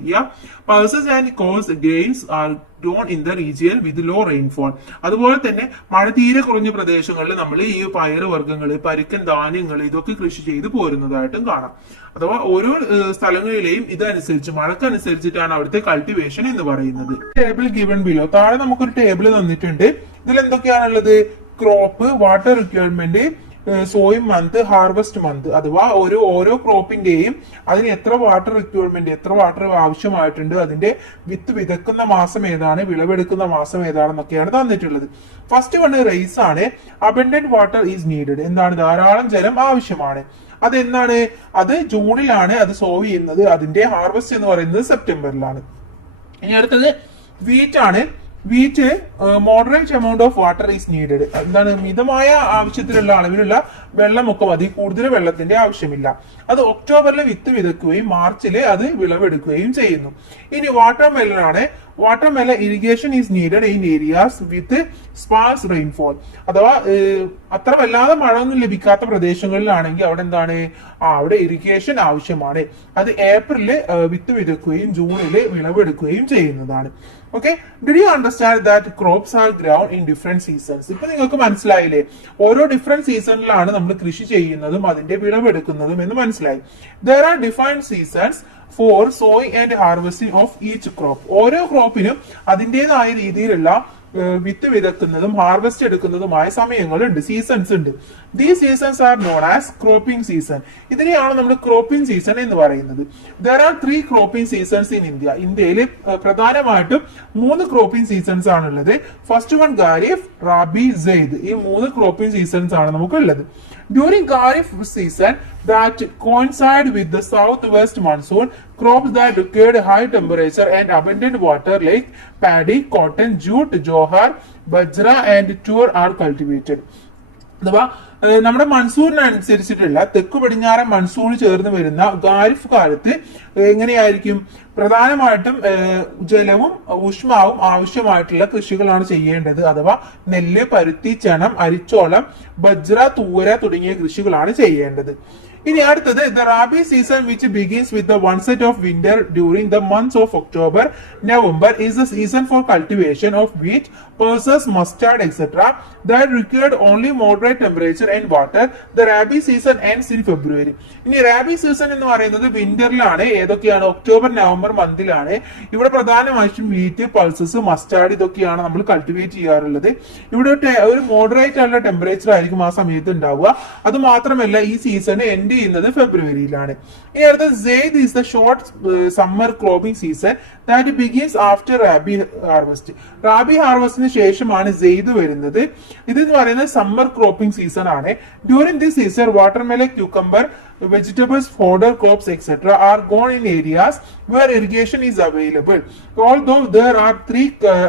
Pulses and coarse grains are grown in the region with low rainfall. അതുപോലെ തന്നെ മഴ തീരെ കുറഞ്ഞ പ്രദേശങ്ങളിൽ നമ്മൾ ഈ പയറ് വർഗ്ഗങ്ങൾ, പരുക്കൻ ധാന്യങ്ങൾ ഇതൊക്കെ കൃഷി ചെയ്ത് പോരുന്നതായിട്ടും കാണാം. അഥവാ ഓരോ സ്ഥലങ്ങളിലെയും ഇതനുസരിച്ച് മഴക്കനുസരിച്ചിട്ടാണ് അവിടുത്തെ കൾട്ടിവേഷൻ എന്ന് പറയുന്നത്. ടേബിൾ ഗിവൺ ബിലോ, താഴെ നമുക്കൊരു ടേബിൾ തന്നിട്ടുണ്ട്. ഇതിൽ എന്തൊക്കെയാണുള്ളത്? Crop, water requirement, sowing month, harvest month. അഥവാ ഓരോ ക്രോപ്പിന്റെയും അതിന് എത്ര വാട്ടർ റിക്വയർമെന്റ്, എത്ര വാട്ടർ ആവശ്യമായിട്ടുണ്ട്, അതിന്റെ വിത്ത് വിതക്കുന്ന മാസം ഏതാണ്, വിളവെടുക്കുന്ന മാസം ഏതാണെന്നൊക്കെയാണ് തന്നിട്ടുള്ളത്. ഫസ്റ്റ് വൺ റൈസ് ആണ്. Abundant water is needed. എന്താണ്? ധാരാളം ജലം ആവശ്യമാണ്. അതെന്താണ്? അത് ജൂണിലാണ് അത് സോവ് ചെയ്യുന്നത്. അതിന്റെ ഹാർവെസ്റ്റ് എന്ന് പറയുന്നത് സെപ്റ്റംബറിലാണ്. ഇനി അടുത്തത് വീറ്റ് ആണ്. Wheat moderate amount of water is needed. എന്താണ്, മിതമായ ആവശ്യത്തിലുള്ള അളവിലുള്ള വെള്ളമൊക്കെ മതി, കൂടുതൽ വെള്ളത്തിന്റെ ആവശ്യമില്ല. അത് ഒക്ടോബറിൽ വിത്ത് വിതക്കുകയും മാർച്ചിൽ അത് വിളവെടുക്കുകയും ചെയ്യുന്നു. ഇനി വാട്ടർ മെലൺ ആണ്. Water melon irrigation is needed in areas with sparse rainfall. അഥവാ അത്ര വല്ലാതെ മഴ ഒന്നും ലഭിക്കാത്ത പ്രദേശങ്ങളിലാണെങ്കിൽ അവിടെ എന്താണ്, അവിടെ ഇറിഗേഷൻ ആവശ്യമാണ്. അത് ഏപ്രിലില് വിത്ത് വിതക്കുകയും ജൂണിൽ വിളവെടുക്കുകയും ചെയ്യുന്നതാണ്. Okay, did you understand that crops R ground in different seasons? ഇപ്പൊ നിങ്ങൾക്ക് മനസ്സിലായില്ലേ, ഓരോ ഡിഫറെന്റ് സീസണിലാണ് നമ്മൾ കൃഷി ചെയ്യുന്നതും അതിന്റെ വിളവെടുക്കുന്നതും എന്ന് മനസ്സിലായി. There are defined seasons for sowing and harvesting of each crop. ഓരോ ക്രോപ്പിനും അതിൻ്റെതായ രീതിയിലുള്ള വിത്ത് വിതക്കുന്നതും ഹാർവെസ്റ്റ് എടുക്കുന്നതുമായ സമയങ്ങളുണ്ട്, സീസൺസ് ഉണ്ട്. These seasons are known as cropping season. ഇതിനെയാണ് നമ്മൾ ക്രോപ്പിംഗ് സീസൺ എന്ന് പറയുന്നത്. There are 3 cropping seasons in India. ഇന്ത്യയിൽ പ്രധാനമായിട്ടും 3 ക്രോപ്പിംഗ് സീസൺസ് ആണുള്ളത്. First one kharif, rabi, zaid. ഈ 3 ക്രോപ്പിംഗ് സീസൺസ് ആണ് നമുക്ക് ഉള്ളത്. During Kharif season that coincide with the southwest monsoon, crops that required high temperature and abundant water like paddy, cotton, jute, jowar, bajra and tur are cultivated. അഥവാ നമ്മുടെ മൺസൂണിനനുസരിച്ചിട്ടുള്ള തെക്കു പടിഞ്ഞാറൻ monsoon ചേർന്ന് വരുന്ന ഖാരിഫ് കാലത്ത് എങ്ങനെയായിരിക്കും, പ്രധാനമായിട്ടും ജലവും ഊഷ്മാവും ആവശ്യമായിട്ടുള്ള കൃഷികളാണ് ചെയ്യേണ്ടത്. അഥവാ നെല്ല്, പരുത്തി, ചണം, അരിച്ചോളം, ബജ്ര, തൂര തുടങ്ങിയ കൃഷികളാണ് ചെയ്യേണ്ടത്. ഇനി അടുത്തത് the rabi season which begins with the onset of winter during the months of October November is the season for cultivation of wheat, pulses, mustard, etc. that required only moderate temperature and water. The rabi season ends in February. ഇനി rabi season എന്ന് പറയുന്നത് വിന്ററിലാണ്. ഏതൊക്കെയാണ്, October November മന്തിലാണ്. ഇവിടെ പ്രധാനമായിട്ടും wheat, pulses, mustard ഇതൊക്കെയാണ് നമ്മൾ cultivate ചെയ്യാറുള്ളത്. ഇവിടെ ഒരു മോഡറേറ്റ് ആയിട്ടുള്ള ടെമ്പറേച്ചർ ആയിരിക്കും ആ സമയത്ത് ഉണ്ടാവുക. അത് മാത്രമല്ല ഈ സീസൺ എൻഡ് ചെയ്യുന്നത് ഫെബ്രുവരിയിലാണ്. ഇനി അടുത്തത് zaid is the short summer cropping season that begins after rabi harvest. Rabi ഹാർവെസ്റ്റിന് ശേഷമാണ് സെയ്ദ് വരുന്നത്. ഇത് എന്ന് പറയുന്നത് സമ്മർ ക്രോപ്പിംഗ് സീസൺ ആണ്. During this season watermelon, cucumber, vegetables, fodder crops, etc. are grown in areas where irrigation is available. Although there are 3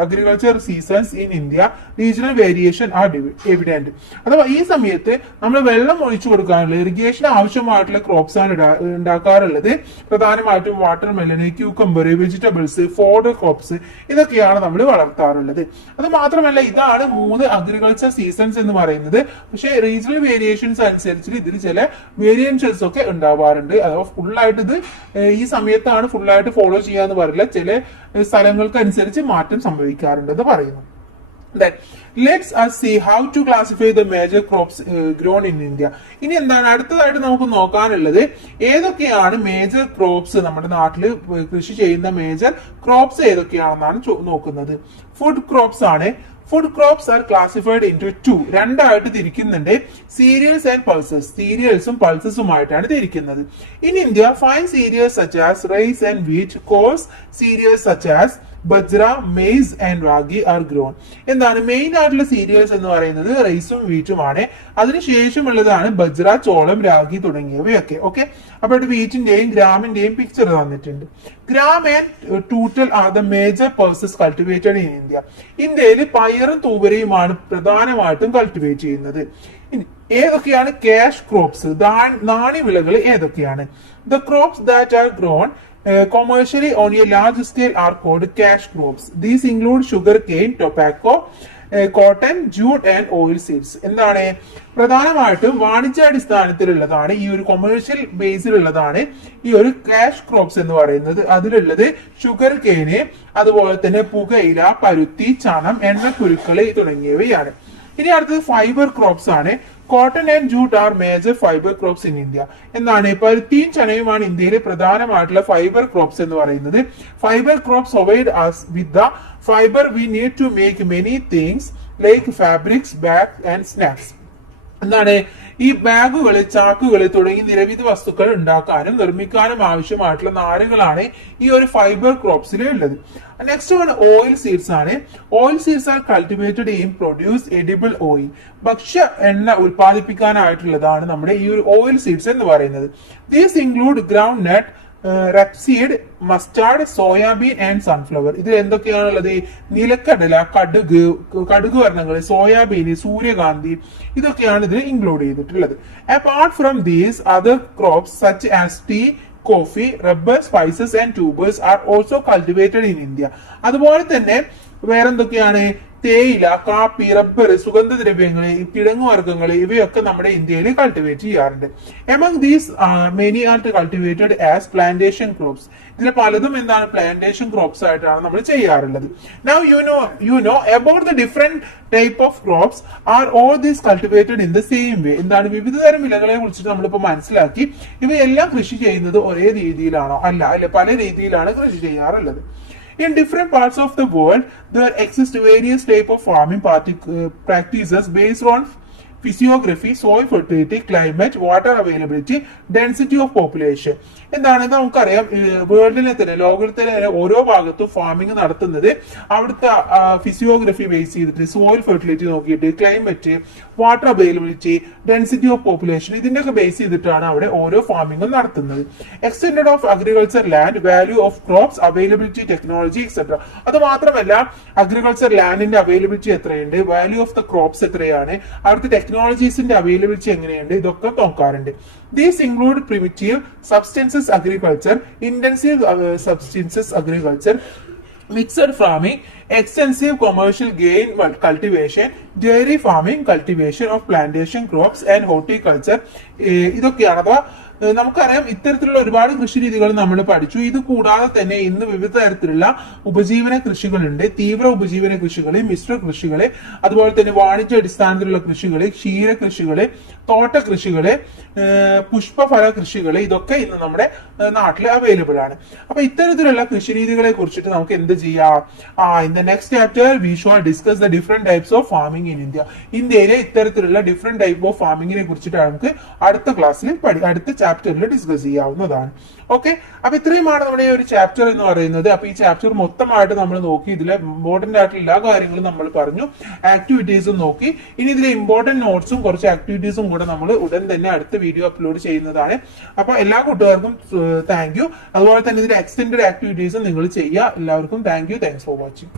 agriculture seasons in India, regional variation are evident. അഥവാ ഈ സമയത്ത് നമ്മൾ വെള്ളം ഒഴിച്ചു കൊടുക്കാനുള്ള irrigation ആവശ്യമായിട്ടുള്ള crops ആണ് ഉണ്ടാക്കാറുള്ളത്. പ്രധാനമായിട്ടും വാട്ടർ മെലന്, ക്യൂക്കംബർ, വെജിറ്റബിൾസ്, ഫോഡർ ക്രോപ്സ് ഇതൊക്കെയാണ് നമ്മൾ വളർത്താറുള്ളത്. അത് മാത്രമല്ല ഇതാണ് 3 അഗ്രികൾച്ചർ സീസൺസ് എന്ന് പറയുന്നത്. പക്ഷേ റീജിയണൽ വേരിയേഷൻസ് അനുസരിച്ച് ഇതിൽ ചില വേരിയൻസസ് ഒക്കെ ഉണ്ടാവാറുണ്ട്. അഥവാ ഫുള്ളായിട്ട് ഇത് ഈ സമയത്താണ് ഫുള്ളായിട്ട് ഫോളോ ചെയ്യാന്ന് പറയില്ല, ചില സ്ഥലങ്ങൾക്ക് അനുസരിച്ച് മാറ്റം സംഭവിക്കാറുണ്ട് എന്ന് പറയുന്നു. Then let's us see how to classify the major crops grown in India. ഇനി എന്താണ് അടുത്തതായിട്ട് നമുക്ക് നോക്കാനുള്ളത്, ഏതൊക്കെയാണ് മേജർ ക്രോപ്സ് നമ്മുടെ നാട്ടിൽ കൃഷി ചെയ്യുന്ന മേജർ ക്രോപ്സ് ഏതൊക്കെയാണെന്നാണ് നോക്കുന്നത്. ഫുഡ് ക്രോപ്സ് ആണ്. Food crops are classified into 2, രണ്ടായിട്ട് തിരിക്കുന്നുണ്ട്. Cereals and pulses. സീരിയൽസും പൾസസുമായിട്ടാണ് തിരിക്കുന്നത്. In India fine cereals such as rice and wheat, coarse cereals such as bajra, maize and ragi are grown. എന്താണ് മെയിൻ ആയിട്ടുള്ള സീരിയൽസ് എന്ന് പറയുന്നത് റൈസും വീറ്റുമാണ്. അതിനുശേഷമുള്ളതാണ് ബജ്ര, ചോളം, രാഗി തുടങ്ങിയവയൊക്കെ. ഓക്കെ, അപ്പോൾ വീറ്റിന്റെയും ഗ്രാമിന്റെയും പിക്ചർ തന്നിട്ടുണ്ട്. Gram and tur are the major pulses cultivated in India. ഇന്ത്യയിൽ പയറും തൂവരയുമാണ് പ്രധാനമായിട്ടും കൾട്ടിവേറ്റ് ചെയ്യുന്നത്. ഏതൊക്കെയാണ് ക്യാഷ് ക്രോപ്സ്, നാണ്യവിളകൾ ഏതൊക്കെയാണ്? The crops that are grown commercially on a large scale are called cash crops. These include sugar cane, tobacco, cotton, jute and oil seeds. എന്താണ് പ്രധാനമായിട്ടും വാണിജ്യാടിസ്ഥാനത്തിലുള്ളതാണ്, ഈ ഒരു കൊമേഴ്ഷ്യൽ ബേസിലുള്ളതാണ് ഈ ഒരു ക്യാഷ് ക്രോപ്സ് എന്ന് പറയുന്നത്. അതിലുള്ളത് ഷുഗർ കെയിന്, അതുപോലെ തന്നെ പുകയില, പരുത്തി, ചണം, എണ്ണക്കുരുക്കള് തുടങ്ങിയവയാണ്. ഇനി അടുത്തത് ഫൈബർ ക്രോപ്സ് ആണ്. Cotton and jute are major fibre crops in India. എന്താണ് പരുത്തിയും ചണയുമാണ് ഇന്ത്യയിലെ പ്രധാനമായിട്ടുള്ള ഫൈബർ ക്രോപ്സ് എന്ന് പറയുന്നത്. Fibre crops provide us with the fiber we need to make many things like fabrics, bags and snacks. എന്താണ് ഈ ബാഗുകൾ, ചാക്കുകൾ തുടങ്ങി നിരവധി വസ്തുക്കൾ ഉണ്ടാക്കാനും നിർമ്മിക്കാനും ആവശ്യമായിട്ടുള്ള നാരുകളാണ് ഈ ഒരു ഫൈബർ ക്രോപ്സിൽ ഉള്ളത്. നെക്സ്റ്റ് വൺ ഓയിൽ സീഡ്സ് ആണ്. Oil seeds are cultivated in produce edible oil. ഭക്ഷ്യ എണ്ണ ഉൽപ്പാദിപ്പിക്കാനായിട്ടുള്ളതാണ് നമ്മുടെ ഈ ഒരു ഓയിൽ സീഡ്സ് എന്ന് പറയുന്നത്. These include groundnut, rapeseed, mustard, soybean and sunflower. ഇതിൽ എന്തൊക്കെയാണുള്ളത്? നിലക്കടല, കടുക് വർണ്ണങ്ങൾ, സോയാബീൻ, സൂര്യകാന്തി, ഇതൊക്കെയാണ് ഇതിൽ ഇൻക്ലൂഡ് ചെയ്തിട്ടുള്ളത്. Apart from these other crops such as tea, coffee, rubber, spices and tubers are also cultivated in India. അതുപോലെ തന്നെ വേറെന്തൊക്കെയാണ്? തേയില, കാപ്പി, റബ്ബർ, സുഗന്ധദ്രവ്യങ്ങൾ, കിഴങ്ങുവർഗ്ഗങ്ങൾ, ഇവയൊക്കെ നമ്മുടെ ഇന്ത്യയിൽ കൾട്ടിവേറ്റ് ചെയ്യാറുണ്ട്. Among these many R cultivated as plantation crops. ഇതിൽ പലതും എന്താണ്? പ്ലാന്റേഷൻ ക്രോപ്സ് ആയിട്ടാണ് നമ്മൾ ചെയ്യാറുള്ളത്. Now you know about the different type of crops are all these cultivated in the same way. എന്താണ്? വിവിധ തരം വിളകളെ കുറിച്ചിട്ട് നമ്മളിപ്പോൾ മനസ്സിലാക്കി. ഇവയെല്ലാം കൃഷി ചെയ്യുന്നത് ഒരേ രീതിയിലാണോ? അല്ല, പല രീതിയിലാണ് കൃഷി ചെയ്യാറുള്ളത്. In different parts of the world, there exist various type of farming practices based on physiography, soil fertility, climate, water availability, density of population. എന്താണ്? നമുക്കറിയാം, വേൾഡിലെ തന്നെ, ലോകത്തിലെ ഓരോ ഭാഗത്തും ഫാമിംഗ് നടത്തുന്നത് അവിടുത്തെ ഫിസിയോഗ്രഫി ബേസ് ചെയ്തിട്ട്, സോയിൽ ഫെർട്ടിലിറ്റി നോക്കിയിട്ട്, climate, water availability, density of population, ഇതിന്റെയൊക്കെ ബേസ് ചെയ്തിട്ടാണ് അവിടെ ഓരോ ഫാമിംഗും നടത്തുന്നത്. Extend of agriculture land, value of crops, availability, technology, etcetera. അത് മാത്രമല്ല, അഗ്രികൾച്ചർ ലാൻഡിന്റെ അവൈലബിലിറ്റി എത്രയുണ്ട്, വാല്യൂ ഓഫ് ദ ക്രോപ്സ് എത്രയാണ്, അവിടുത്തെ ടെക്നോളജീസിന്റെ അവൈലബിലിറ്റി എങ്ങനെയുണ്ട്, ഇതൊക്കെ നോക്കാറുണ്ട്. These include primitive subsistence agriculture, intensive subsistence agriculture, mixed farming, extensive commercial gain cultivation, dairy farming, cultivation of plantation crops and horticulture. ഇതൊക്കെയാണ്. അഥവാ നമുക്കറിയാം, ഇത്തരത്തിലുള്ള ഒരുപാട് കൃഷി രീതികൾ നമ്മൾ പഠിച്ചു. ഇത് കൂടാതെ തന്നെ ഇന്ന് വിവിധ തരത്തിലുള്ള ഉപജീവന കൃഷികളുണ്ട്. തീവ്ര ഉപജീവന കൃഷികള്, മിശ്ര കൃഷികള്, അതുപോലെ തന്നെ വാണിജ്യ അടിസ്ഥാനത്തിലുള്ള കൃഷികള്, ക്ഷീര കൃഷികള്, തോട്ട കൃഷികള്, പുഷ്പഫല കൃഷികള്, ഇതൊക്കെ ഇന്ന് നമ്മുടെ നാട്ടിൽ അവൈലബിൾ ആണ്. അപ്പൊ ഇത്തരത്തിലുള്ള കൃഷി രീതികളെ കുറിച്ചിട്ട് നമുക്ക് എന്ത് ചെയ്യാം? In the next chapter we shall discuss the different types of farming in India. ഇന്ത്യയിലെ ഇത്തരത്തിലുള്ള ഡിഫറെന്റ് ടൈപ്പ് ഓഫ് ഫാമിംഗിനെ കുറിച്ചിട്ട് നമുക്ക് അടുത്ത ക്ലാസ്സിൽ അടുത്ത ചാപ്റ്ററിൽ ഡിസ്കസ് ചെയ്യാവുന്നതാണ്. ഓക്കെ, അപ്പൊ ഇത്രയുമാണ് നമ്മുടെ ഈ ഒരു ചാപ്റ്റർ എന്ന് പറയുന്നത്. അപ്പൊ ഈ ചാപ്റ്റർ മൊത്തമായിട്ട് നമ്മൾ നോക്കി. ഇതിലെ ഇമ്പോർട്ടന്റ് ആയിട്ടുള്ള എല്ലാ കാര്യങ്ങളും നമ്മൾ പറഞ്ഞു, ആക്ടിവിറ്റീസും നോക്കി. ഇനി ഇതിലെ ഇമ്പോർട്ടന്റ് നോട്ട്സും കുറച്ച് ആക്ടിവിറ്റീസും കൂടെ നമ്മൾ ഉടൻ തന്നെ അടുത്ത വീഡിയോ അപ്ലോഡ് ചെയ്യുന്നതാണ്. അപ്പൊ എല്ലാ കൂട്ടുകാർക്കും താങ്ക് യു. അതുപോലെ തന്നെ ഇതിന്റെ എക്സ്റ്റെൻഡഡ് ആക്ടിവിറ്റീസും നിങ്ങൾ ചെയ്യുക. എല്ലാവർക്കും thank you. Thanks for watching.